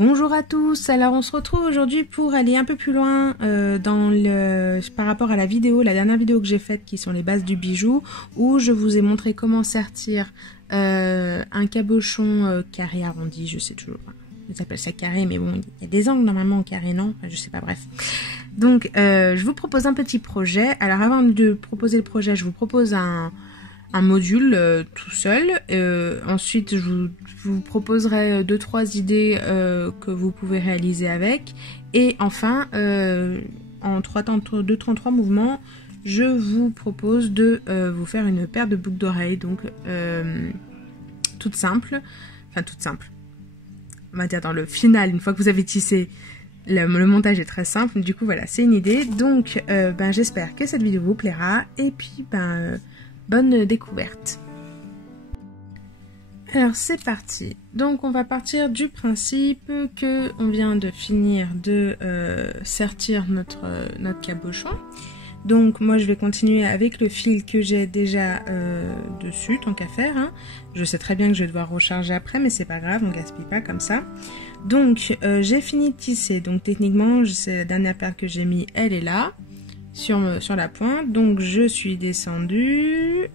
Bonjour à tous, alors on se retrouve aujourd'hui pour aller un peu plus loin par rapport à la dernière vidéo que j'ai faite qui sont les bases du bijou, où je vous ai montré comment sertir un cabochon carré arrondi, je sais toujours pas, ils appellent ça carré, mais bon, il y a des angles normalement au carré, non, enfin, je sais pas, bref. Donc je vous propose un petit projet. Alors avant de proposer le projet, je vous propose un module tout seul. Ensuite, je vous proposerai 2-3 idées que vous pouvez réaliser avec. Et enfin, en 2-3 mouvements, je vous propose de vous faire une paire de boucles d'oreilles. Donc, toute simple. Enfin, toute simple. On va dire dans le final, une fois que vous avez tissé, le montage est très simple. Du coup, voilà, c'est une idée. Donc, j'espère que cette vidéo vous plaira. Et puis, bonne découverte. Alors c'est parti. Donc on va partir du principe que on vient de finir de sertir notre cabochon. Donc moi je vais continuer avec le fil que j'ai déjà dessus, tant qu'à faire. Hein. Je sais très bien que je vais devoir recharger après, mais c'est pas grave, on gaspille pas comme ça. Donc j'ai fini de tisser. Donc techniquement, c'est la dernière paire que j'ai mis, elle est là. Sur la pointe, donc je suis descendue,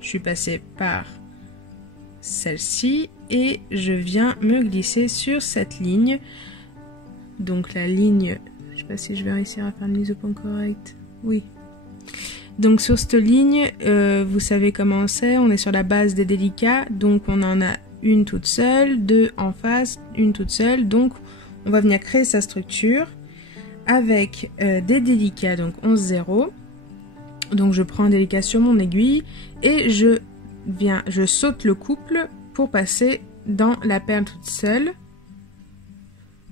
je suis passée par celle-ci et je viens me glisser sur cette ligne. Donc la ligne, je sais pas si je vais réussir à faire une mise au point correcte, oui. Donc sur cette ligne, vous savez comment c'est, on est sur la base des délicats, donc on en a une toute seule, deux en face, une toute seule, donc on va venir créer sa structure. Avec des délicats, donc 11-0. Donc je prends un délicat sur mon aiguille et je saute le couple pour passer dans la perle toute seule.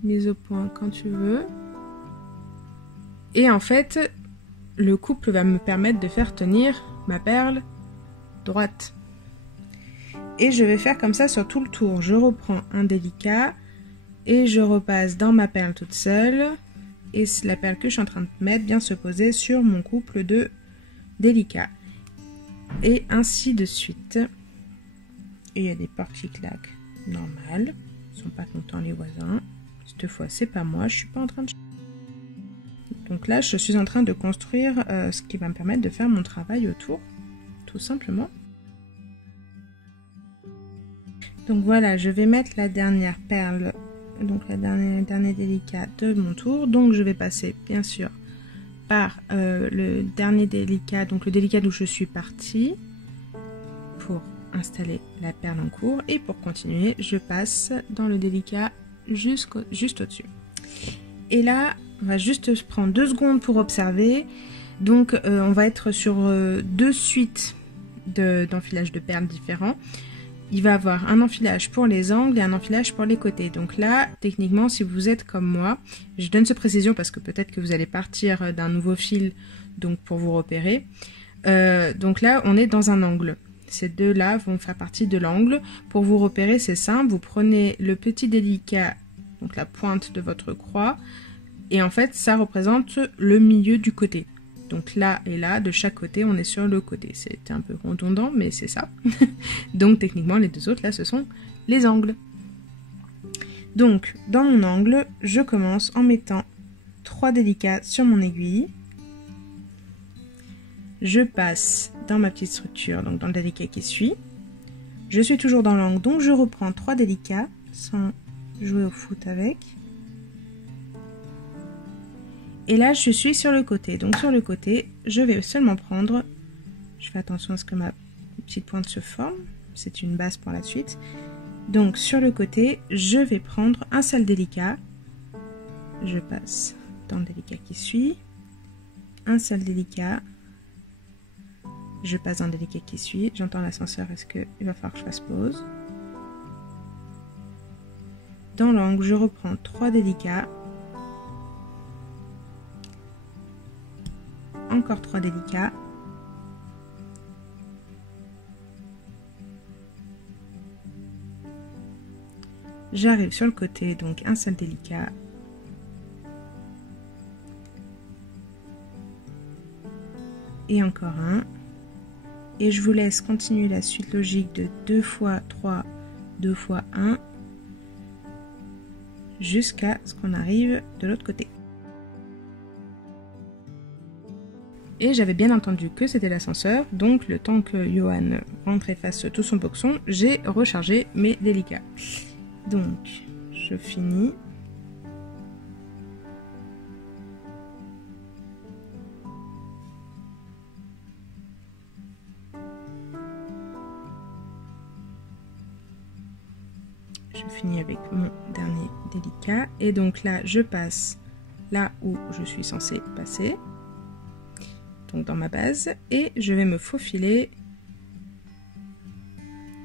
Mise au point quand tu veux. Et en fait, le couple va me permettre de faire tenir ma perle droite. Et je vais faire comme ça sur tout le tour. Je reprends un délicat et je repasse dans ma perle toute seule. Et la perle que je suis en train de mettre vient se poser sur mon couple de délicats. Et ainsi de suite. Et il y a des portes qui claquent. Normal. Ils sont pas contents les voisins. Cette fois, c'est pas moi. Je suis pas en train de... Donc là, je suis en train de construire ce qui va me permettre de faire mon travail autour. Tout simplement. Donc voilà, je vais mettre la dernière perle. Donc la dernier délicat de mon tour, donc je vais passer bien sûr par le dernier délicat, donc le délicat d'où je suis partie pour installer la perle en cours, et pour continuer je passe dans le délicat juste au-dessus. Et là on va juste prendre 2 secondes pour observer. Donc on va être sur 2 suites d'enfilage de perles différents. Il va avoir un enfilage pour les angles et un enfilage pour les côtés. Donc là, techniquement, si vous êtes comme moi, je donne cette précision parce que peut-être que vous allez partir d'un nouveau fil, donc pour vous repérer. Donc là, on est dans un angle. Ces deux-là vont faire partie de l'angle. Pour vous repérer, c'est simple. Vous prenez le petit délicat, donc la pointe de votre croix, et en fait, ça représente le milieu du côté. Donc là et là, de chaque côté, on est sur le côté. C'est un peu redondant, mais c'est ça. Donc techniquement, les deux autres, là, ce sont les angles. Donc, dans mon angle, je commence en mettant 3 délicats sur mon aiguille. Je passe dans ma petite structure, donc dans le délicat qui suit. Je suis toujours dans l'angle, donc je reprends 3 délicats, sans jouer au foot avec. Et là, je suis sur le côté. Donc sur le côté, je vais seulement prendre... Je fais attention à ce que ma petite pointe se forme. C'est une base pour la suite. Donc sur le côté, je vais prendre un seul délicat. Je passe dans le délicat qui suit. Un seul délicat. Je passe dans le délicat qui suit. J'entends l'ascenseur. Est-ce qu'il va falloir que je fasse pause? Dans l'angle, je reprends 3 délicats. Encore 3 délicats. J'arrive sur le côté, donc un seul délicat. Et encore un. Et je vous laisse continuer la suite logique de 2 fois 3, 2 fois 1. jusqu'à ce qu'on arrive de l'autre côté. Et j'avais bien entendu que c'était l'ascenseur, donc le temps que Johan rentre et fasse tout son boxon, j'ai rechargé mes délicats. Donc, je finis. Je finis avec mon dernier délicat. Et donc là, je passe là où je suis censée passer. Donc dans ma base. Et je vais me faufiler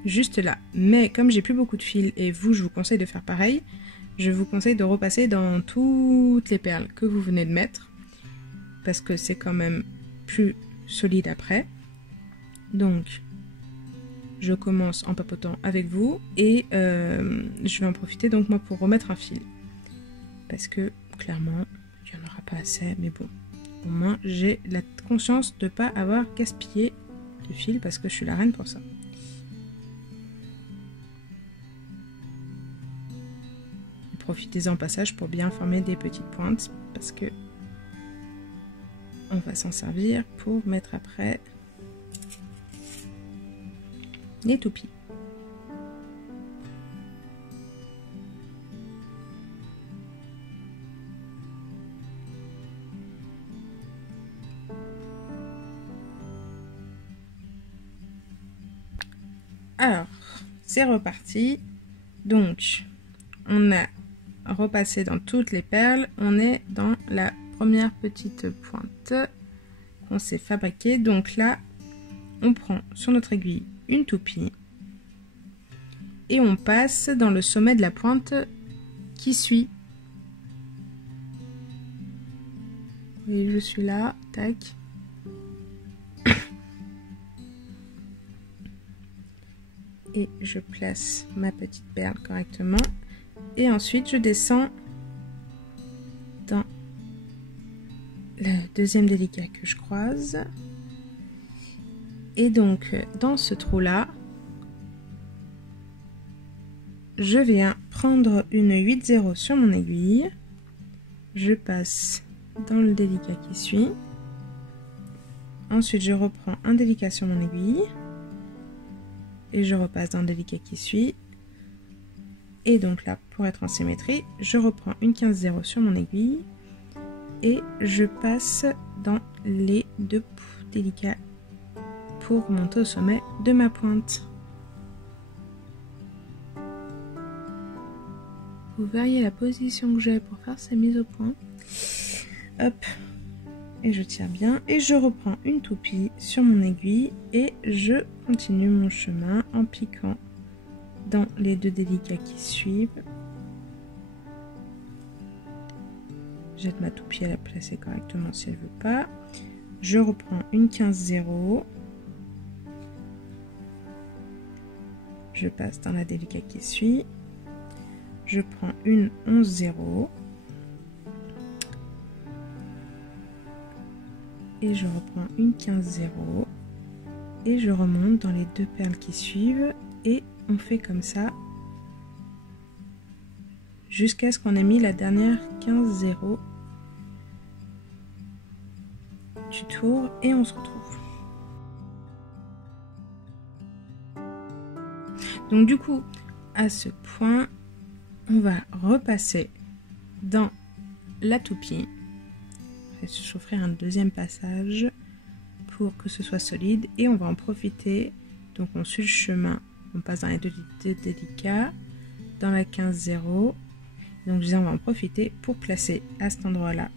juste là. Mais comme j'ai plus beaucoup de fils et vous, je vous conseille de faire pareil. Je vous conseille de repasser dans toutes les perles que vous venez de mettre. Parce que c'est quand même plus solide après. Donc... je commence en papotant avec vous et je vais en profiter donc moi pour remettre un fil. Parce que clairement, il n'y en aura pas assez, mais bon. Au moins, j'ai la conscience de ne pas avoir gaspillé de fil parce que je suis la reine pour ça. Profitez-en au passage pour bien former des petites pointes parce que on va s'en servir pour mettre après les toupies. Alors, c'est reparti. Donc, on a repassé dans toutes les perles. On est dans la première petite pointe qu'on s'est fabriquée. Donc là, on prend sur notre aiguille une toupie et on passe dans le sommet de la pointe qui suit. Oui, je suis là, tac. Et je place ma petite perle correctement. Et ensuite, je descends dans le deuxième délicat que je croise. Et donc, dans ce trou-là, je viens prendre une 8-0 sur mon aiguille. Je passe dans le délicat qui suit. Ensuite, je reprends un délicat sur mon aiguille. Et je repasse dans le délicat qui suit. Et donc là, pour être en symétrie, je reprends une 15-0 sur mon aiguille. Et je passe dans les deux délicats pour monter au sommet de ma pointe. Vous verriez la position que j'ai pour faire ces mises au point. Hop. Et je tire bien. Et je reprends une toupie sur mon aiguille. Et je continue mon chemin en piquant dans les deux délicats qui suivent. J'aide ma toupie à la placer correctement si elle veut pas. Je reprends une 15-0. Je passe dans la délicat qui suit. Je prends une 11-0. Et je reprends une 15-0. Et je remonte dans les deux perles qui suivent. Et on fait comme ça jusqu'à ce qu'on ait mis la dernière 15-0 du tour et on se retrouve. Donc du coup, à ce point, on va repasser dans la toupie. Je vais s'offrir un deuxième passage pour que ce soit solide et on va en profiter. Donc on suit le chemin, on passe dans les deux délicats, dans la 15-0. Donc je disais, on va en profiter pour placer à cet endroit-là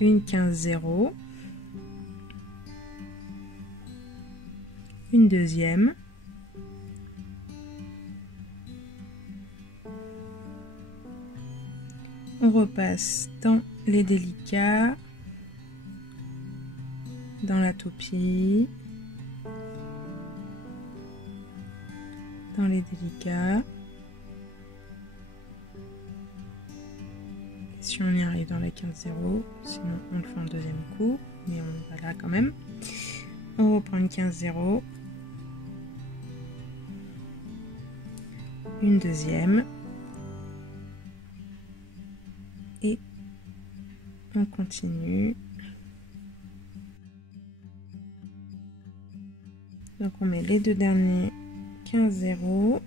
une 15-0, une deuxième, on repasse dans les délicats, dans la toupie, dans les délicats. Si on y arrive dans la 15-0, sinon on le fait en deuxième coup, mais on va là quand même. On reprend une 15-0, une deuxième, et on continue. Donc on met les deux derniers 15-0.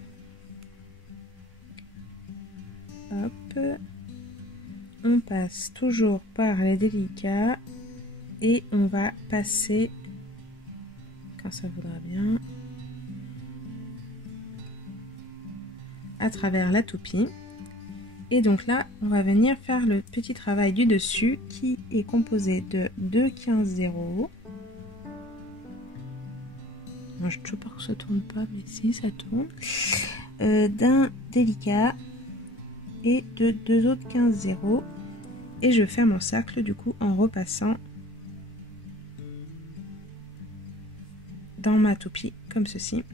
Hop. On passe toujours par les délicats et on va passer, quand ça voudra bien, à travers la toupie. Et donc là, on va venir faire le petit travail du dessus qui est composé de 2 15-0. Moi, je ne sais pas que ça tourne pas, mais si, ça tourne. D'un délicat et de 2 autres 15-0. Et je fais mon cercle du coup en repassant dans ma toupie comme ceci.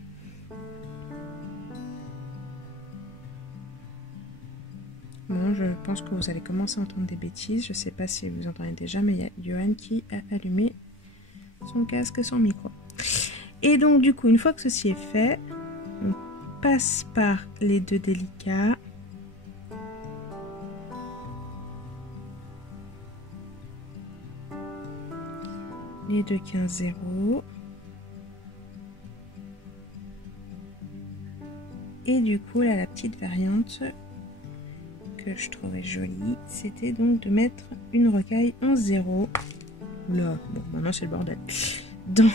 Bon, je pense que vous allez commencer à entendre des bêtises. Je sais pas si vous entendez déjà, mais il y a Johan qui a allumé son casque et son micro. Et donc du coup, une fois que ceci est fait, on passe par les deux délicats. Les deux 15-0. Et du coup, là, la petite variante que je trouvais jolie, c'était donc de mettre une rocaille 11-0. Oula, bon, maintenant c'est le bordel. Dans...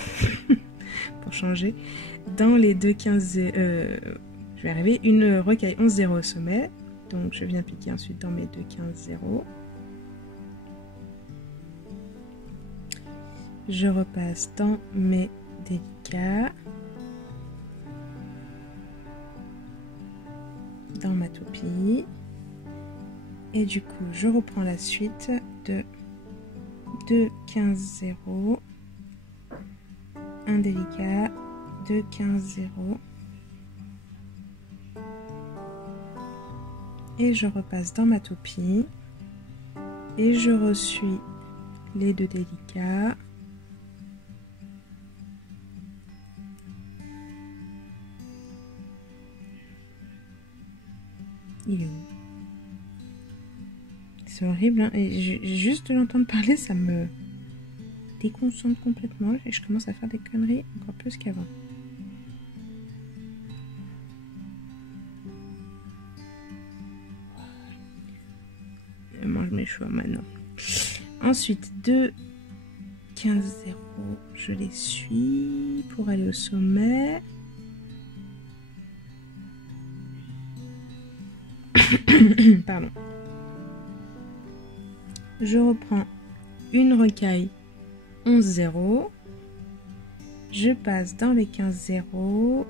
pour changer, dans les deux 15... je vais arriver, une rocaille 11-0 au sommet. Donc je viens piquer ensuite dans mes deux 15-0. Je repasse dans mes délicats, dans ma toupie, et du coup je reprends la suite de 2 15-0, un délicat, 2 15-0, et je repasse dans ma toupie et je ressuis les deux délicats. Il est où? C'est horrible, hein, et juste de l'entendre parler, ça me déconcentre complètement et je commence à faire des conneries encore plus qu'avant. Je mange mes cheveux maintenant. Ensuite, 2 15-0, je les suis pour aller au sommet. Pardon. Je reprends une rocaille 11-0. Je passe dans les 15-0.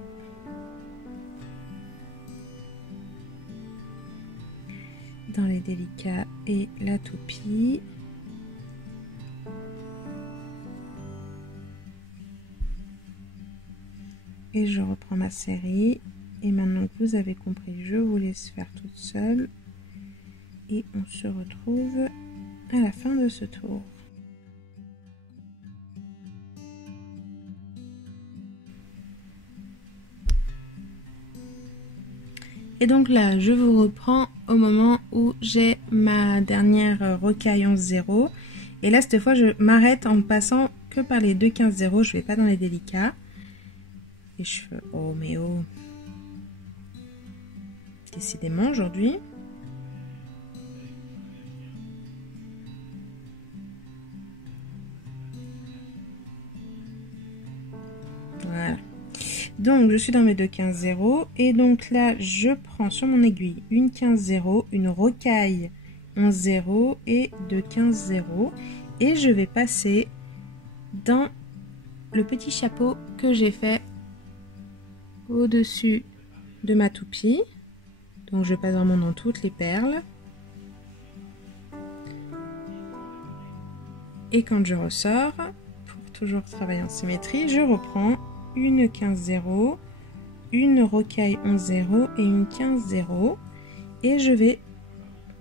Dans les délicats et la toupie. Et je reprends ma série. Et maintenant que vous avez compris, je vous laisse faire toute seule. Et on se retrouve à la fin de ce tour. Et donc là, je vous reprends au moment où j'ai ma dernière rocaille 11-0. Et là, cette fois, je m'arrête en passant que par les deux 15-0. Je ne vais pas dans les délicats. Et je fais... Oh, mais oh. Décidément, aujourd'hui. Voilà. Donc, je suis dans mes deux 15-0. Et donc là, je prends sur mon aiguille une 15-0, une rocaille 11-0 et deux 15-0. Et je vais passer dans le petit chapeau que j'ai fait au-dessus de ma toupie. Donc, je passe vraiment dans toutes les perles. Et quand je ressors, pour toujours travailler en symétrie, je reprends une 15-0, une rocaille 11-0 et une 15-0. Et je vais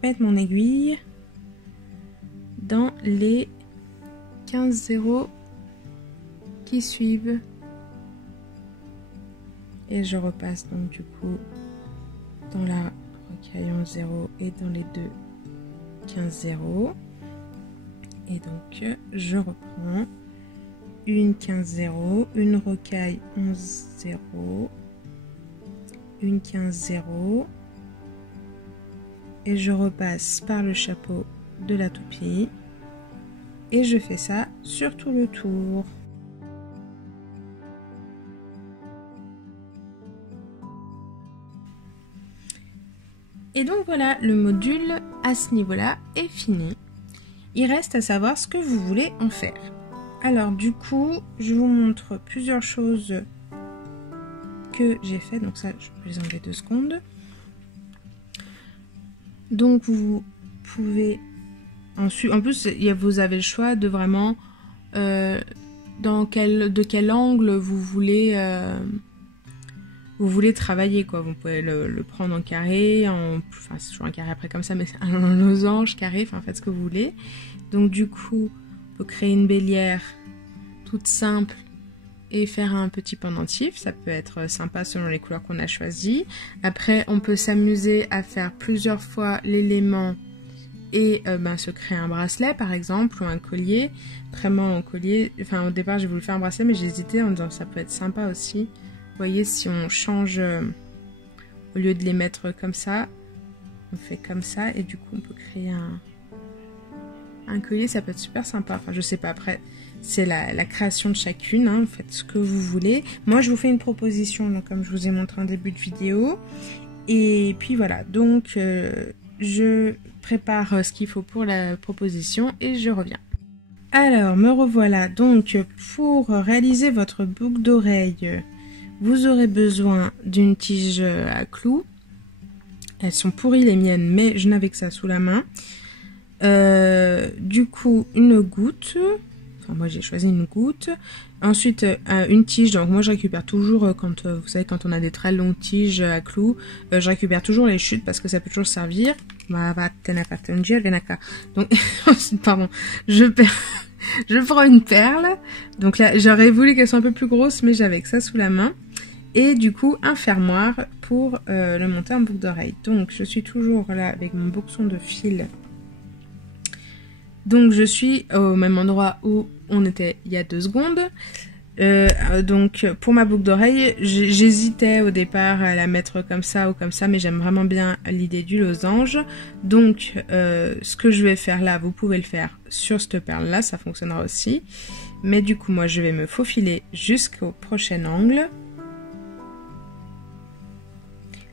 mettre mon aiguille dans les 15-0 qui suivent. Et je repasse donc du coup dans la rocaille 11-0 et dans les deux 15-0. Et donc, je reprends une 15-0, une rocaille 11-0, une 15-0. Et je repasse par le chapeau de la toupie. Et je fais ça sur tout le tour. Et donc voilà, le module à ce niveau-là est fini. Il reste à savoir ce que vous voulez en faire. Alors du coup, je vous montre plusieurs choses que j'ai fait. Donc ça, je peux les enlever 2 secondes. Donc vous pouvez ensuite, en plus vous avez le choix de vraiment de quel angle vous voulez travailler quoi. Vous pouvez le prendre en carré, enfin c'est toujours un carré après comme ça, mais un losange carré, enfin faites ce que vous voulez. Donc du coup, on peut créer une bélière toute simple et faire un petit pendentif, ça peut être sympa selon les couleurs qu'on a choisies. Après, on peut s'amuser à faire plusieurs fois l'élément et se créer un bracelet par exemple, ou un collier. Vraiment un collier, enfin au départ j'ai voulu faire un bracelet, mais j'ai hésité en me disant ça peut être sympa aussi. Vous voyez, si on change, au lieu de les mettre comme ça, on fait comme ça, et du coup on peut créer un collier, ça peut être super sympa. Enfin je sais pas, après c'est la création de chacune, hein, faites ce que vous voulez. Moi je vous fais une proposition, donc, comme je vous ai montré en début de vidéo. Et puis voilà, donc je prépare ce qu'il faut pour la proposition et je reviens. Alors me revoilà, donc pour réaliser votre boucle d'oreille, vous aurez besoin d'une tige à clous. Elles sont pourries les miennes, mais je n'avais que ça sous la main. Du coup, une goutte. Enfin, moi j'ai choisi une goutte. Ensuite, une tige. Donc moi je récupère toujours, quand vous savez, quand on a des très longues tiges à clous, je récupère toujours les chutes parce que ça peut toujours servir. Donc, pardon, je prends une perle. Donc là, j'aurais voulu qu'elle soit un peu plus grosse, mais j'avais que ça sous la main. Et du coup, un fermoir pour le monter en boucle d'oreille. Donc, je suis toujours là avec mon boxon de fil. Donc, je suis au même endroit où on était il y a 2 secondes. Donc, pour ma boucle d'oreille, j'hésitais au départ à la mettre comme ça ou comme ça, mais j'aime vraiment bien l'idée du losange. Donc, ce que je vais faire là, vous pouvez le faire sur cette perle-là, ça fonctionnera aussi. Mais du coup, moi, je vais me faufiler jusqu'au prochain angle.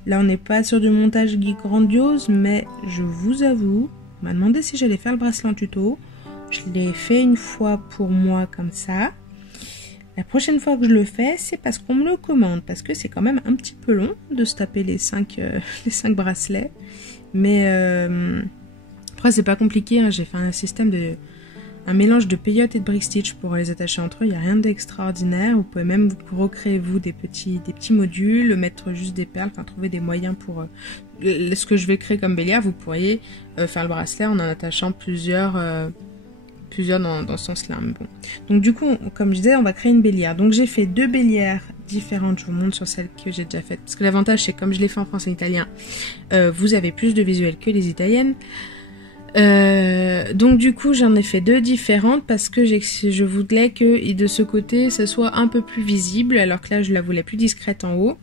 Là, on n'est pas sur du montage grandiose, mais je vous avoue, on m'a demandé si j'allais faire le bracelet en tuto. Je l'ai fait une fois pour moi comme ça. La prochaine fois que je le fais, c'est parce qu'on me le commande, parce que c'est quand même un petit peu long de se taper les 5 bracelets. Mais après, c'est pas compliqué, hein. J'ai fait un mélange de peyote et de brick stitch pour les attacher entre eux. Il n'y a rien d'extraordinaire. Vous pouvez même vous recréer des petits modules, mettre juste des perles, enfin trouver des moyens pour ce que je vais créer comme bélière. Vous pourriez faire le bracelet en attachant plusieurs dans ce sens-là. Bon. Donc du coup, comme je disais, on va créer une bélière. Donc j'ai fait 2 bélières différentes. Je vous montre sur celle que j'ai déjà faite. Parce que l'avantage, c'est comme je l'ai fait en français et italien, vous avez plus de visuels que les italiennes. Donc du coup j'en ai fait 2 différentes parce que je voulais que de ce côté ça soit un peu plus visible, alors que là je la voulais plus discrète en haut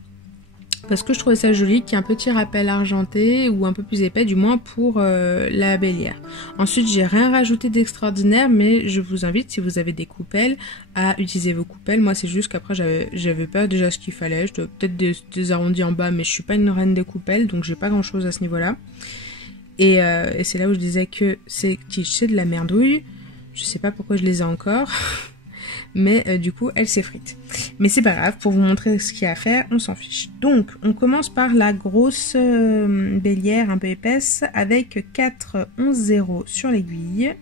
parce que je trouvais ça joli qu'il y ait un petit rappel argenté ou un peu plus épais du moins pour la bélière. Ensuite j'ai rien rajouté d'extraordinaire, mais je vous invite, si vous avez des coupelles, à utiliser vos coupelles. Moi c'est juste qu'après j'avais pas déjà ce qu'il fallait, je dois peut-être des arrondis en bas, mais je suis pas une reine des coupelles donc j'ai pas grand chose à ce niveau là. Et c'est là où je disais que ces tiges, c'est de la merdouille. Je sais pas pourquoi je les ai encore. Mais du coup, elles s'effritent. Mais c'est pas grave, pour vous montrer ce qu'il y a à faire, on s'en fiche. Donc, on commence par la grosse bélière un peu épaisse avec 4 11-0 sur l'aiguille.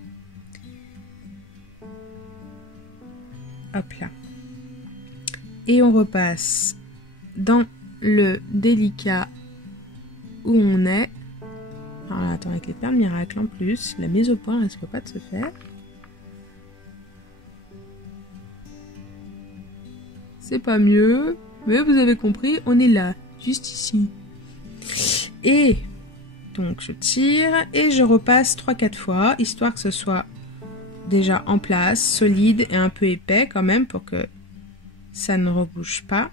Hop là. Et on repasse dans le délicat où on est. Alors là, attends, avec les perles miracles en plus, la mise au point risque pas de se faire. C'est pas mieux, mais vous avez compris, on est là, juste ici. Et Donc je tire et je repasse 3-4 fois, histoire que ce soit déjà en place, solide et un peu épais quand même pour que ça ne rebouge pas.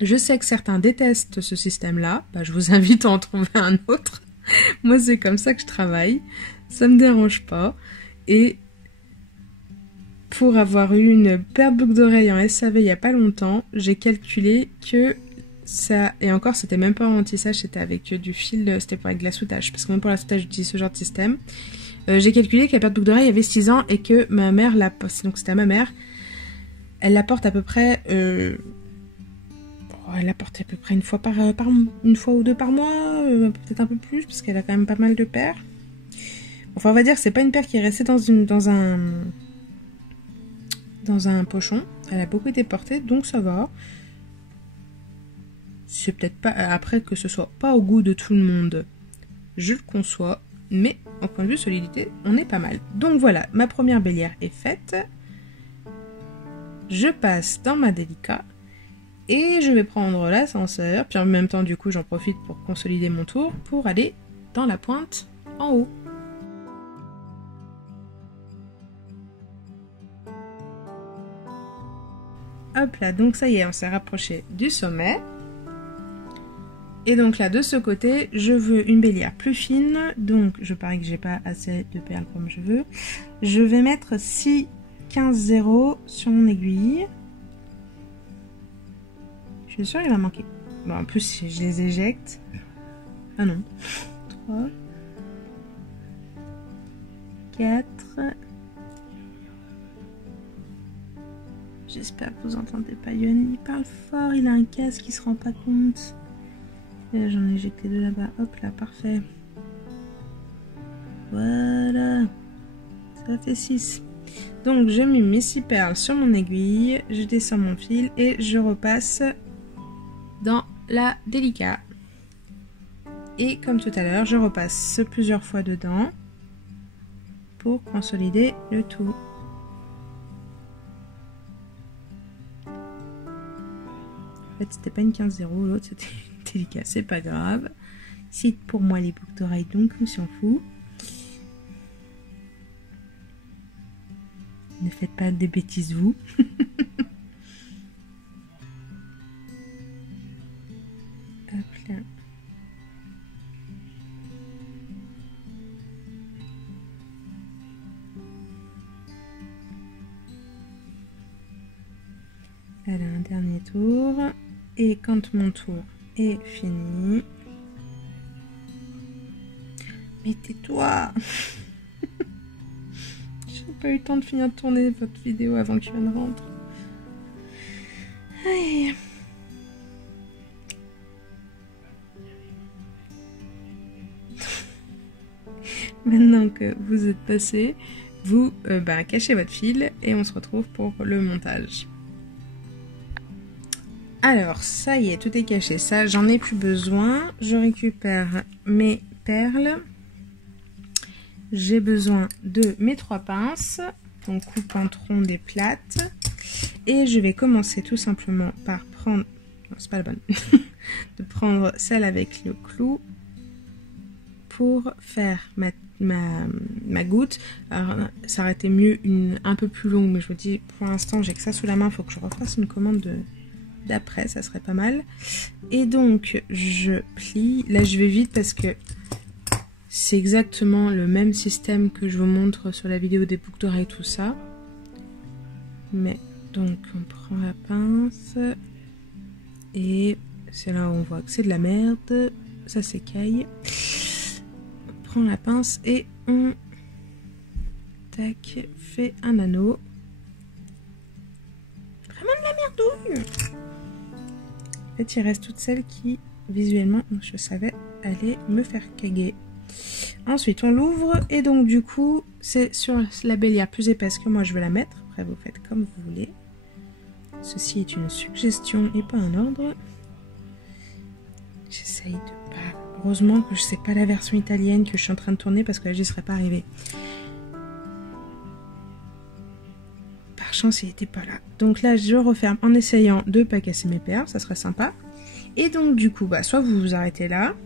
Je sais que certains détestent ce système-là, bah, je vous invite à en trouver un autre. Moi c'est comme ça que je travaille, ça me dérange pas. Et pour avoir eu une paire de boucles d'oreilles en SAV il y a pas longtemps, j'ai calculé que ça, et encore c'était même pas en anti-sèche, c'était avec du fil, c'était pour avec de la soudage, parce que même pour la soudage j'utilise ce genre de système. J'ai calculé que la paire de boucles d'oreilles avait 6 ans et que ma mère, donc c'était à ma mère, elle la porte à peu près, elle la porte à peu près une fois ou deux par mois, peut-être un peu plus, parce qu'elle a quand même pas mal de paires. Enfin, on va dire que c'est pas une paire qui est restée dans un pochon. Elle a beaucoup été portée, donc ça va. C'est peut-être pas... Après, que ce soit pas au goût de tout le monde, je le conçois. Mais, en point de vue solidité, on est pas mal. Donc voilà, ma première bélière est faite. Je passe dans ma délicat. Et je vais prendre l'ascenseur. Puis en même temps, du coup, j'en profite pour consolider mon tour. Pour aller dans la pointe en haut. Hop là, donc ça y est, on s'est rapproché du sommet. Et donc là, de ce côté, je veux une bélière plus fine. Donc, je parie que j'ai pas assez de perles comme je veux. Je vais mettre 6, 15, 0 sur mon aiguille. Je suis sûre qu'il va manquer. Bon, en plus, je les éjecte. Ah non. 3, 4... J'espère que vous entendez pas Yoann, il parle fort, il a un casque, il se rend pas compte. Et là j'en ai éjecté deux là-bas, hop là, parfait. Voilà, ça fait 6. Donc je mets mes 6 perles sur mon aiguille, je descends mon fil et je repasse dans la délicat. Et comme tout à l'heure, je repasse plusieurs fois dedans pour consolider le tout. En fait, c'était pas une 15-0, l'autre c'était une délicat, c'est pas grave. C'est pour moi les boucles d'oreilles, donc on s'en fout. Ne faites pas des bêtises, vous. Hop là. Elle a un dernier tour. Et quand mon tour est fini... Mais tais-toi. J'ai pas eu le temps de finir de tourner votre vidéo avant que je ne rentre. Aïe. Maintenant que vous êtes passé, vous cachez votre fil et on se retrouve pour le montage. Alors, ça y est, tout est caché. Ça, j'en ai plus besoin. Je récupère mes perles. J'ai besoin de mes 3 pinces. Donc, coupe en tronc des plates. Et je vais commencer tout simplement par prendre... Non, c'est pas la bonne. De prendre celle avec le clou pour faire ma goutte. Alors, ça aurait été mieux un peu plus longue, mais je me dis, pour l'instant, j'ai que ça sous la main. Il faut que je refasse une commande d'après, ça serait pas mal. Et donc je plie, là je vais vite parce que c'est exactement le même système que je vous montre sur la vidéo des boucles d'oreilles, tout ça. Mais donc on prend la pince et c'est là où on voit que c'est de la merde, ça s'écaille. On prend la pince et on tac, fait un anneau. Vraiment de la merdouille. En fait, il reste toutes celles qui, visuellement, je savais, allaient me faire caguer. Ensuite, on l'ouvre et donc, du coup, c'est sur la bélière plus épaisse que moi je vais la mettre. Après, vous faites comme vous voulez. Ceci est une suggestion et pas un ordre. J'essaye de pas... Heureusement que je sais pas la version italienne que je suis en train de tourner parce que là, je ne serais pas arrivée. Chance il n'était pas là. Donc là je referme en essayant de pas casser mes perles, ça serait sympa. Et donc du coup soit vous vous arrêtez là,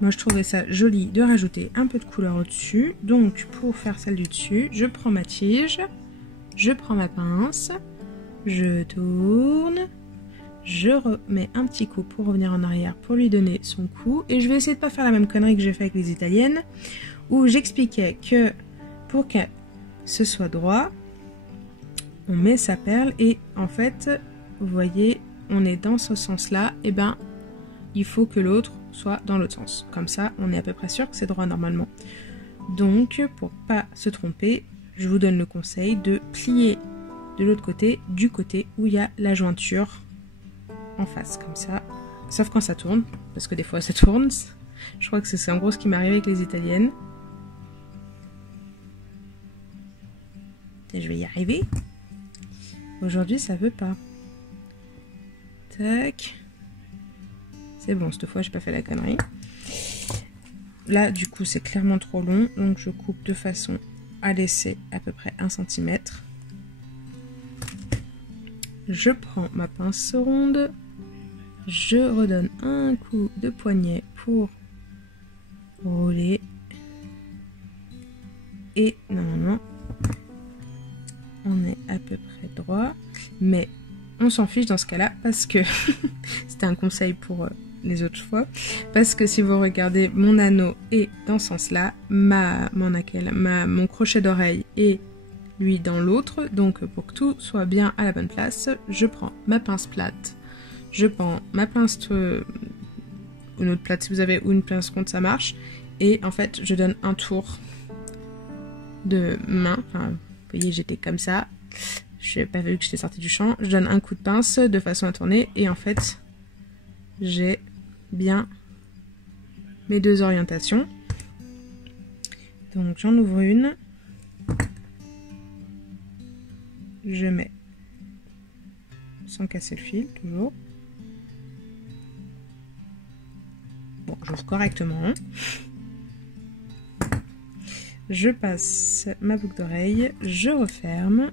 Moi, je trouvais ça joli de rajouter un peu de couleur au-dessus. Donc, pour faire celle du dessus, je prends ma tige, je prends ma pince, je tourne, je remets un petit coup pour revenir en arrière pour lui donner son coup. Et je vais essayer de pas faire la même connerie que j'ai fait avec les italiennes, où j'expliquais que pour que ce soit droit, on met sa perle et en fait, vous voyez, on est dans ce sens-là, et ben, il faut que l'autre soit dans l'autre sens. Comme ça, on est à peu près sûr que c'est droit normalement. Donc, pour pas se tromper, je vous donne le conseil de plier de l'autre côté, du côté où il y a la jointure en face, comme ça. Sauf quand ça tourne, parce que des fois ça tourne. Je crois que c'est en gros ce qui m'est arrivé avec les italiennes. Et je vais y arriver. Aujourd'hui, ça veut pas. Tac. C'est bon, cette fois, j'ai pas fait la connerie. Là, du coup, c'est clairement trop long. Donc, je coupe de façon à laisser à peu près 1 cm. Je prends ma pince ronde. Je redonne un coup de poignet pour rouler. Et normalement, on est à peu près droit. Mais on s'en fiche dans ce cas-là parce que c'était un conseil pour les autres fois. Parce que si vous regardez, mon anneau est dans ce sens-là, mon crochet d'oreille est lui dans l'autre. Donc pour que tout soit bien à la bonne place, je prends ma pince plate, je prends ma pince une autre plate si vous avez, ou une pince ronde, ça marche. Et en fait, je donne un tour de main. Enfin, vous voyez, j'étais comme ça. Je n'ai pas vu que j'étais sortie du champ. Je donne un coup de pince de façon à tourner. Et en fait, j'ai bien mes deux orientations. Donc, j'en ouvre une. Je mets, sans casser le fil, toujours. Bon, j'ouvre correctement. Je passe ma boucle d'oreille, je referme.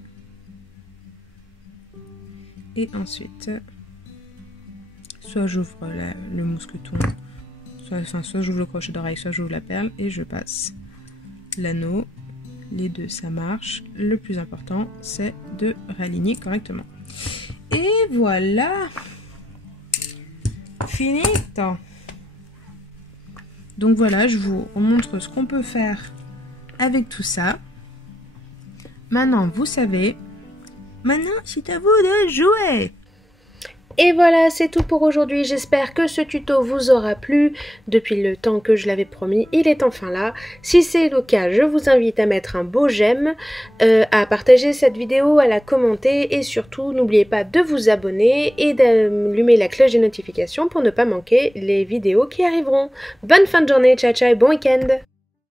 Et ensuite, soit j'ouvre le mousqueton, soit j'ouvre le crochet d'oreille, soit j'ouvre la perle et je passe l'anneau. Les deux, ça marche. Le plus important, c'est de réaligner correctement. Et voilà, finito. Donc voilà, je vous montre ce qu'on peut faire avec tout ça. Maintenant, vous savez. Maintenant, c'est à vous de jouer. Et voilà, c'est tout pour aujourd'hui. J'espère que ce tuto vous aura plu. Depuis le temps que je l'avais promis, il est enfin là. Si c'est le cas, je vous invite à mettre un beau j'aime, à partager cette vidéo, à la commenter et surtout, n'oubliez pas de vous abonner et d'allumer la cloche des notifications pour ne pas manquer les vidéos qui arriveront. Bonne fin de journée, ciao ciao et bon week-end!